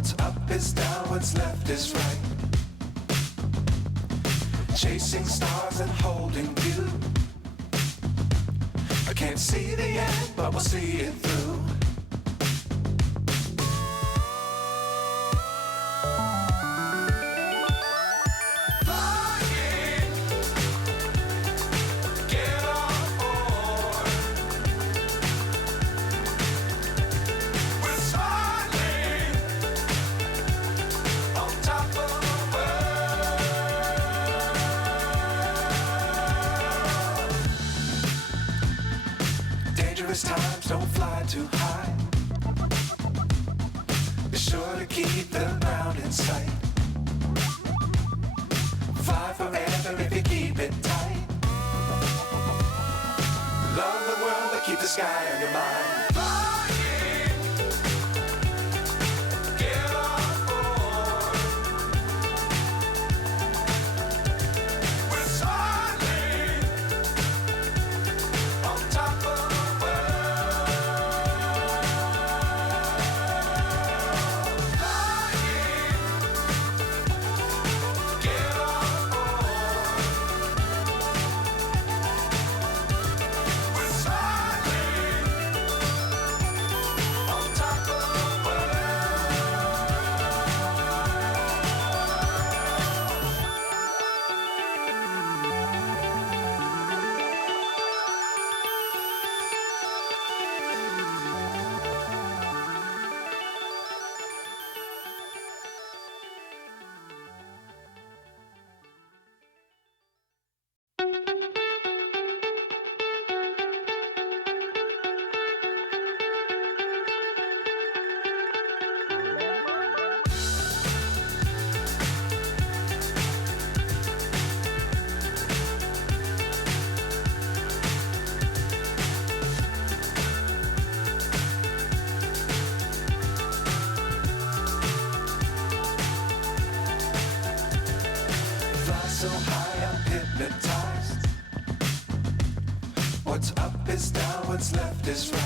What's up is down, what's left is right. Chasing stars and holding you. I can't see the end, but we'll see it through. Dangerous times, don't fly too high. Be sure to keep the ground in sight. Fly forever if you keep it tight. Love the world, but keep the sky on your mind. So high, I'm hypnotized. What's up is down, what's left is right.